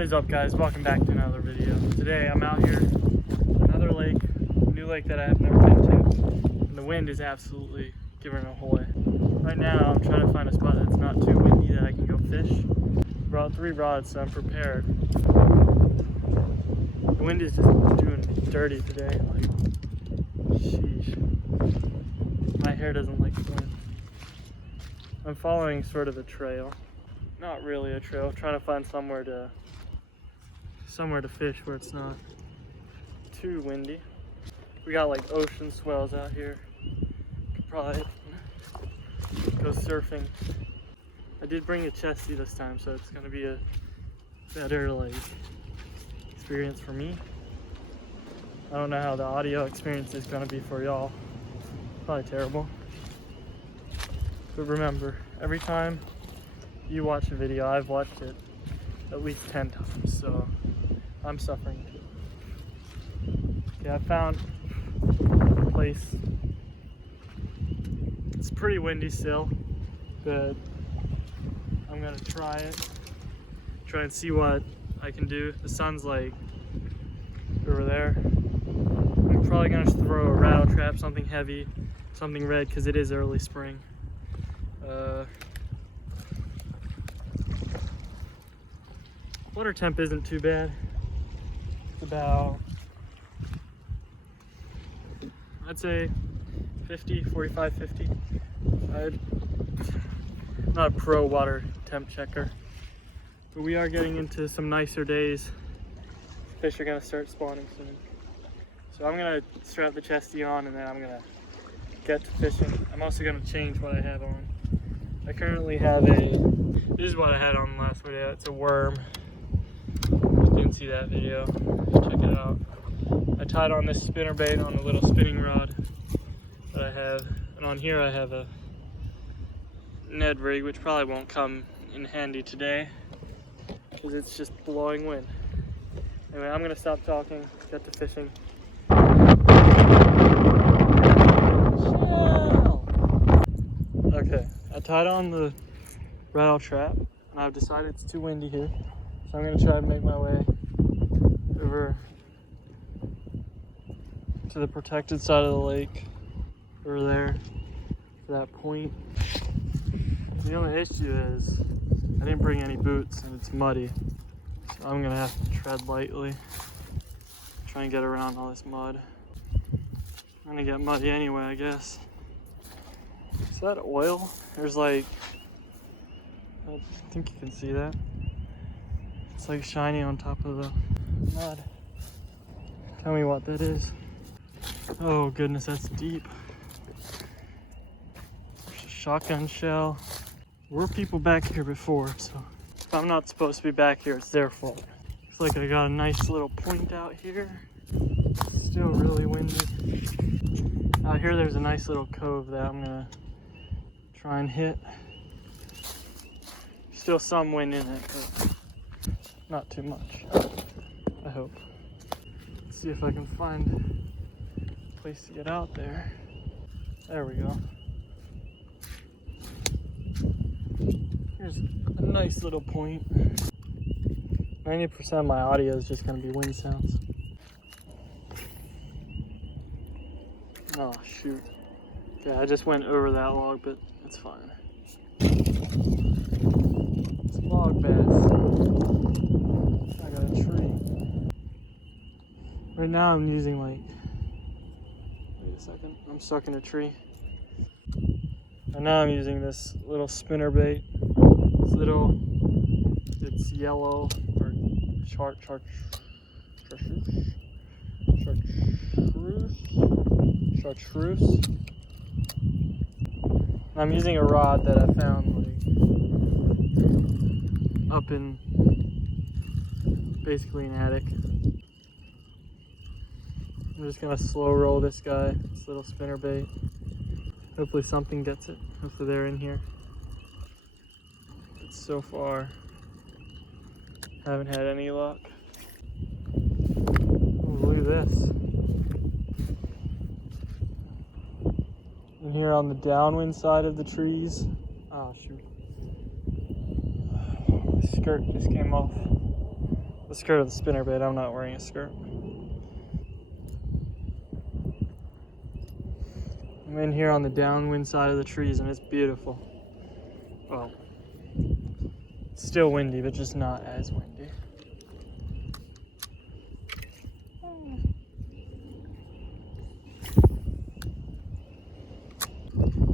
What is up, guys? Welcome back to another video. Today I'm out here, another lake, new lake that I have never been to, and the wind is absolutely giving it away. Right now I'm trying to find a spot that's not too windy that I can go fish. Brought 3 rods, so I'm prepared. The wind is just doing dirty today, like, sheesh. My hair doesn't like the wind. I'm following sort of a trail. Not really a trail, trying to find somewhere to fish where it's not too windy. We got like ocean swells out here. Could probably go surfing. I did bring a chesty this time, so it's gonna be a better like experience for me. I don't know how the audio experience is gonna be for y'all. Probably terrible. But remember, every time you watch a video, I've watched it at least 10 times, so I'm suffering too. Okay, I found a place. It's pretty windy still, but I'm gonna try and see what I can do. The sun's like over there. I'm probably gonna throw a rattle trap, something heavy, something red, because it is early spring. Water temp isn't too bad. It's about, I'd say 50, 45, 50. I'm not a pro water temp checker, but we are getting into some nicer days. Fish are gonna start spawning soon. So I'm gonna strap the chesty on and then I'm gonna get to fishing. I'm also gonna change what I have on. I currently have this is what I had on last video. It's a worm. Didn't see that video, check it out. I tied on this spinner bait on a little spinning rod that I have, and on here I have a Ned rig, which probably won't come in handy today because it's just blowing wind. Anyway, I'm gonna stop talking, get to fishing. Chill. Okay, I tied on the rattle trap and I've decided it's too windy here. So I'm going to try and make my way over to the protected side of the lake, over there, to that point. The only issue is I didn't bring any boots and it's muddy. So I'm going to have to tread lightly, try and get around all this mud. I'm going to get muddy anyway, I guess. Is that oil? There's like, I think you can see that. It's like shiny on top of the mud. Tell me what that is. Oh goodness, that's deep. There's a shotgun shell. Were people back here before, so if I'm not supposed to be back here, it's their fault. Looks like I got a nice little point out here. Still really windy. Out here there's a nice little cove that I'm gonna try and hit. Still some wind in it, but not too much, I hope. Let's see if I can find a place to get out there. There we go. Here's a nice little point. 90% of my audio is just gonna be wind sounds. Oh shoot. Yeah, I just went over that log, but it's fine. It's log bass. Right now I'm using like, wait a second, I'm stuck in a tree. And now I'm using this little spinner bait. It's yellow, or chartreuse. I'm using a rod that I found like up in basically an attic. I'm just gonna slow roll this guy, this little spinner bait. Hopefully something gets it. Hopefully they're in here. But so far, haven't had any luck. Oh, look at this. And here on the downwind side of the trees. Oh shoot. The skirt just came off. the skirt of the spinnerbait. I'm not wearing a skirt. I'm in here on the downwind side of the trees and it's beautiful. Well, it's still windy, but just not as windy.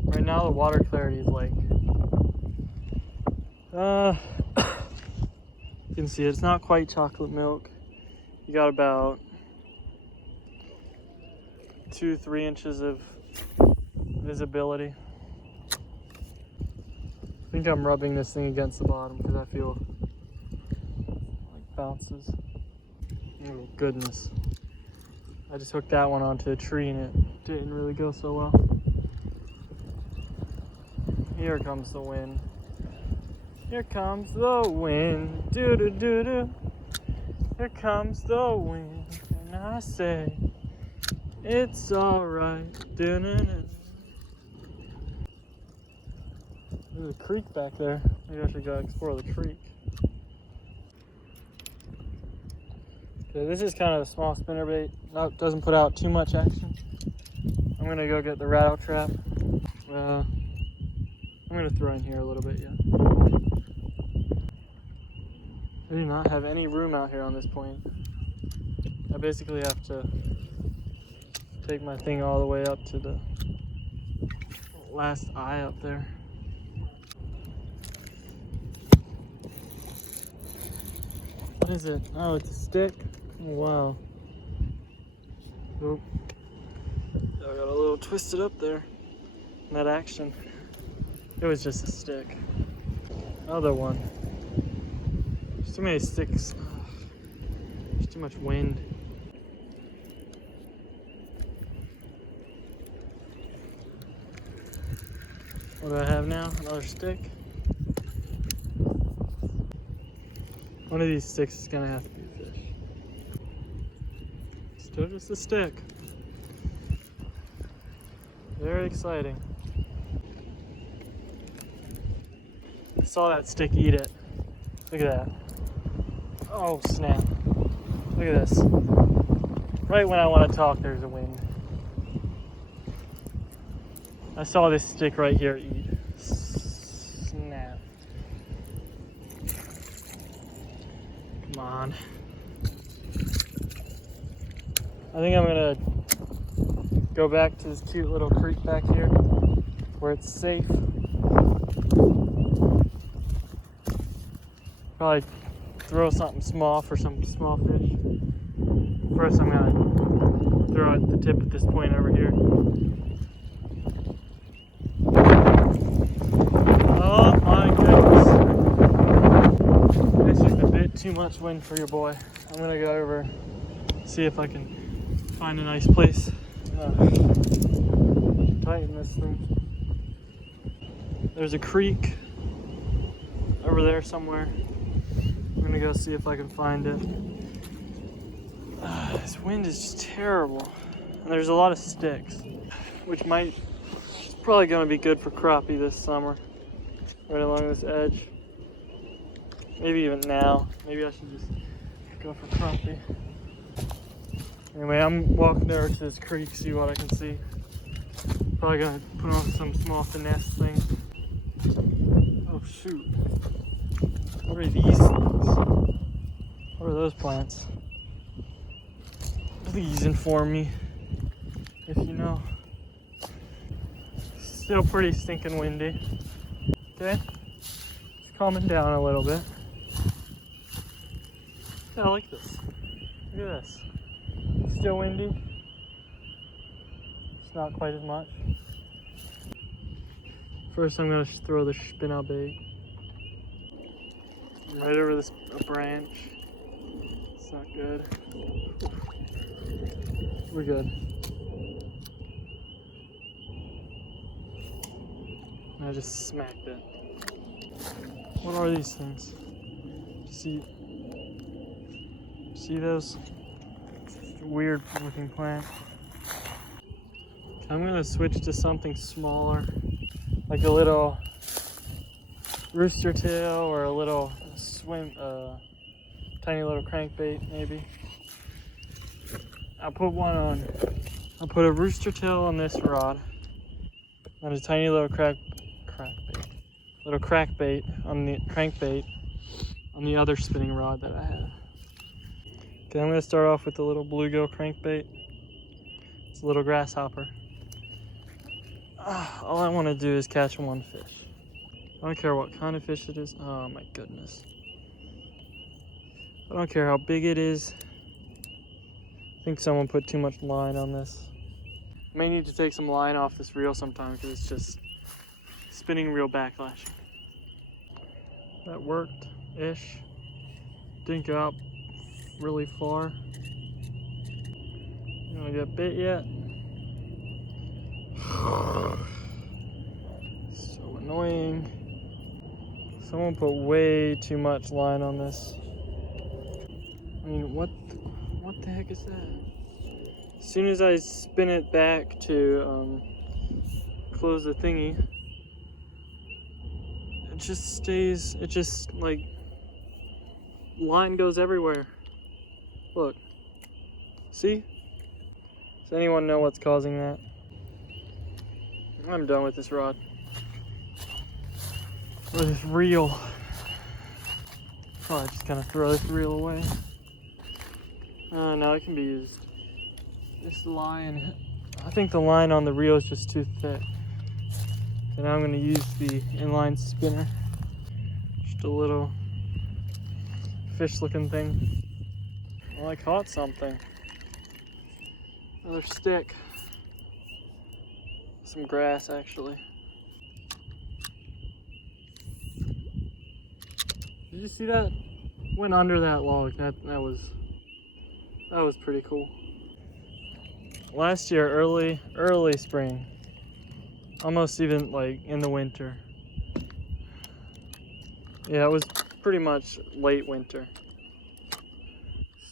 Right now the water clarity is like, you can see it's not quite chocolate milk. You got about 2-3 inches of visibility. I think I'm rubbing this thing against the bottom because I feel like bounces. Oh goodness. I just hooked that one onto a tree and it didn't really go so well. Here comes the wind. Here comes the wind. Do do do do. Here comes the wind. And I say, it's alright. Do do do. There's a creek back there. Maybe I should go explore the creek. Okay, this is kind of a small spinnerbait. Doesn't put out too much action. I'm gonna go get the rattle trap. I'm gonna throw in here a little bit, yeah. I do not have any room out here on this point. I basically have to take my thing all the way up to the last eye up there. What is it? Oh, it's a stick? Oh, wow. Oh. I got a little twisted up there in that action. It was just a stick. Another one. There's too many sticks. There's too much wind. What do I have now? Another stick. One of these sticks is gonna have to be a fish. Still just a stick. Very exciting. I saw that stick eat it. Look at that. Oh snap. Look at this. Right when I want to talk, there's a wind. I saw this stick right here eat. Snap. Come on. I think I'm gonna go back to this cute little creek back here where it's safe. Probably throw something small for some small fish. First I'm gonna throw at the tip at this point over here. Oh my goodness. It's just a bit too much wind for your boy. I'm gonna go over, see if I can find a nice place. Tighten this thing. There's a creek over there somewhere. I'm gonna go see if I can find it. This wind is just terrible. And there's a lot of sticks, which it's probably gonna be good for crappie this summer. Right along this edge. Maybe even now. Maybe I should just go for crappie. Anyway, I'm walking over to this creek, see what I can see. Probably gonna put on some small finesse thing. Oh shoot. What are these things? What are those plants? Please inform me if you know. Still pretty stinking windy. Okay? It's calming down a little bit. Yeah, I like this. Look at this. Still windy. It's not quite as much. First I'm going to throw the spinnerbait bait right over this branch. It's not good. We're good. I just smacked it. What are these things? See those? It's just a weird looking plant. I'm gonna switch to something smaller, like a little rooster tail or a little Tiny little crankbait, maybe. I'll put a rooster tail on this rod, and a tiny little crackbait on the crankbait on the other spinning rod that I have. Okay, I'm gonna start off with the little bluegill crankbait. It's a little grasshopper. All I want to do is catch one fish. I don't care what kind of fish it is. Oh my goodness. I don't care how big it is. I think someone put too much line on this. I may need to take some line off this reel sometime because it's just spinning reel backlashing. That worked-ish. Didn't go out really far. You wanna get bit yet? So annoying. Someone put way too much line on this. I mean, what the heck is that? As soon as I spin it back to close the thingy, it just stays, it just like, line goes everywhere. Look, see? Does anyone know what's causing that? I'm done with this rod. Or this reel. Probably just gonna throw this reel away. No, it can be used. This line, I think the line on the reel is just too thick. So now I'm gonna use the inline spinner. Just a little fish looking thing. Well, I caught something. Another stick. Some grass, actually. Did you see that? Went under that log. That was pretty cool. Last year, early spring, almost even like in the winter. Yeah, it was pretty much late winter.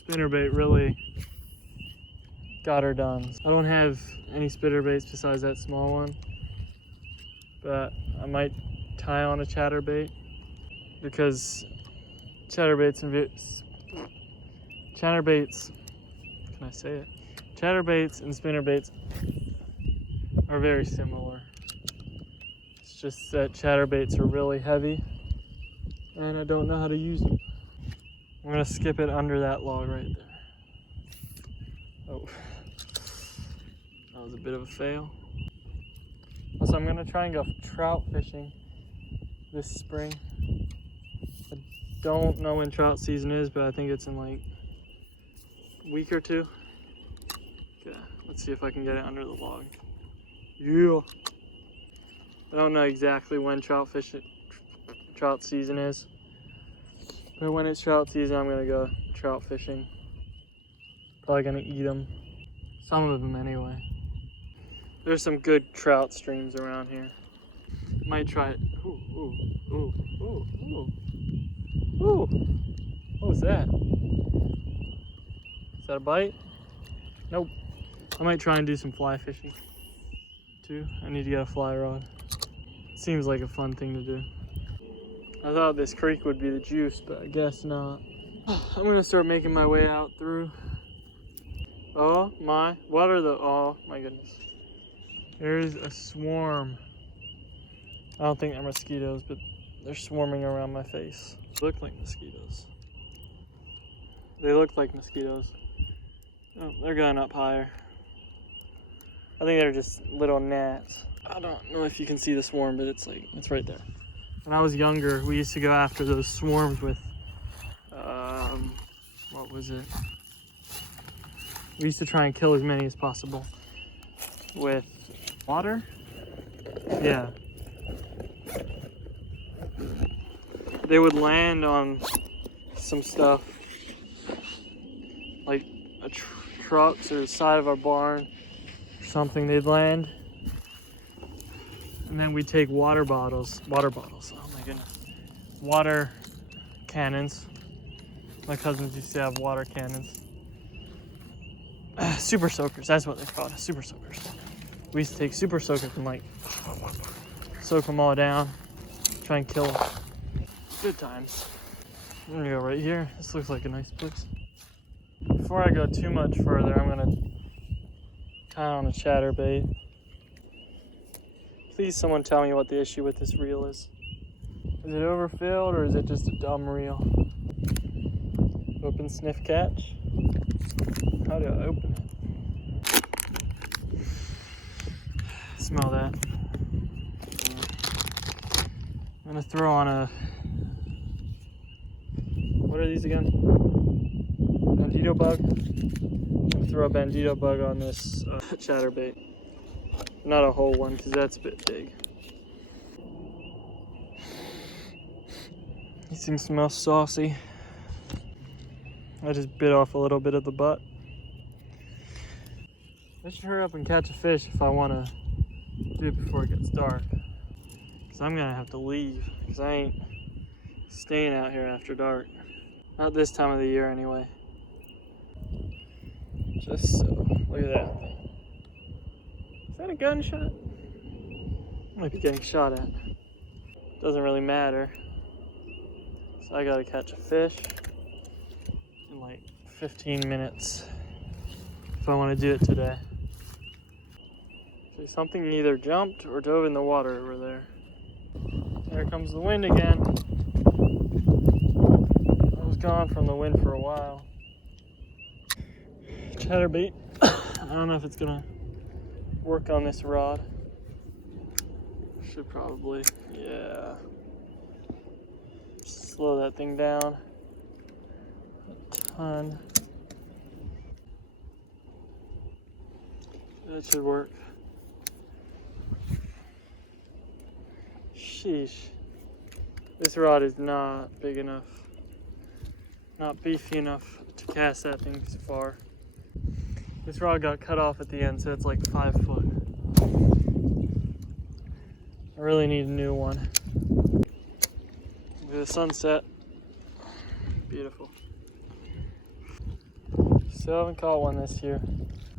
Spinnerbait really got her done. I don't have any spinnerbaits besides that small one, but I might tie on a chatterbait because chatterbaits, can I say it? Chatterbaits and spinnerbaits are very similar. It's just that chatterbaits are really heavy and I don't know how to use them. I'm gonna skip it under that log right there. Oh, that was a bit of a fail. Also, I'm gonna try and go trout fishing this spring. I don't know when trout season is, but I think it's in like a week or two. Okay, let's see if I can get it under the log. Yeah. I don't know exactly when trout season is, but when it's trout season, I'm gonna go trout fishing. Probably gonna eat them. Some of them anyway. There's some good trout streams around here. Might try it. Ooh, ooh, ooh, ooh, ooh. Ooh. What was that? Is that a bite? Nope. I might try and do some fly fishing too. I need to get a fly rod. Seems like a fun thing to do. I thought this creek would be the juice, but I guess not. I'm gonna start making my way out through. Oh my, oh my goodness. There's a swarm. I don't think they're mosquitoes, but they're swarming around my face. They look like mosquitoes. They look like mosquitoes. Oh, they're going up higher. I think they're just little gnats. I don't know if you can see the swarm, but it's right there. When I was younger, we used to go after those swarms with, what was it? We used to try and kill as many as possible with water. Yeah. They would land on some stuff, like trucks or the side of our barn, something. They'd land, and then we'd take water bottles. Oh my goodness. Water cannons. My cousins used to have water cannons. Super soakers, that's what they're called, super soakers. We used to take super soakers and like soak them all down, try and kill them. Good times. I'm gonna go right here. This looks like a nice place. Before I go too much further, I'm gonna tie on a chatterbait. Please someone tell me what the issue with this reel is. Is it overfilled or is it just a dumb reel? Open, sniff, catch. How do I open it? Smell that. I'm gonna throw on a, what are these again? Bandito bug. I'm gonna throw a bandito bug on this chatterbait. Not a whole one because that's a bit big. These things smell saucy. I just bit off a little bit of the butt. I should hurry up and catch a fish if I want to do it before it gets dark. Because I'm going to have to leave. Because I ain't staying out here after dark. Not this time of the year anyway. Just so. Look at that thing. Is that a gunshot? Might be getting shot at. Doesn't really matter. So I gotta catch a fish in like 15 minutes if I want to do it today. So something either jumped or dove in the water over there. There comes the wind again. I was gone from the wind for a while. Chatterbait. I don't know if it's gonna work on this rod. Should probably, yeah. Slow that thing down a ton. That should work. Sheesh. This rod is not big enough. Not beefy enough to cast that thing so far. This rod got cut off at the end, so it's like 5 foot. I really need a new one. Look at the sunset. Beautiful. Still haven't caught one this year.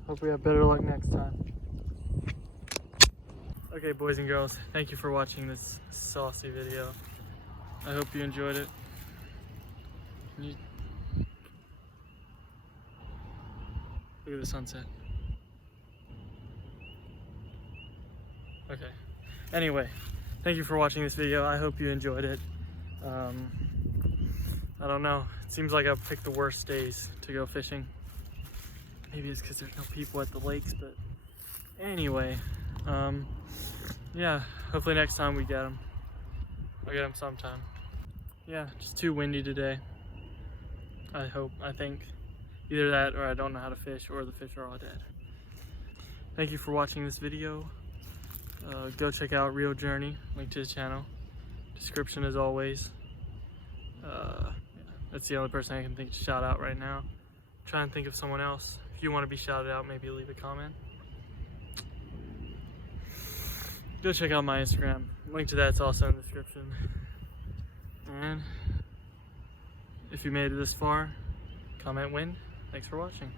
Hope we have better luck next time. Okay, boys and girls, thank you for watching this saucy video. I hope you enjoyed it. Look at the sunset. Okay. Anyway, thank you for watching this video. I hope you enjoyed it. I don't know. It seems like I've picked the worst days to go fishing. Maybe it's because there's no people at the lakes, but anyway, yeah, hopefully next time we get them. I'll get them sometime. Yeah, just too windy today. I think. Either that or I don't know how to fish or the fish are all dead. Thank you for watching this video. Go check out Reel Journey, link to his channel. Description as always. Yeah, that's the only person I can think to shout out right now. Try and think of someone else. If you want to be shouted out, maybe leave a comment. Go check out my Instagram. Link to that's also in the description. And if you made it this far, comment win. Thanks for watching.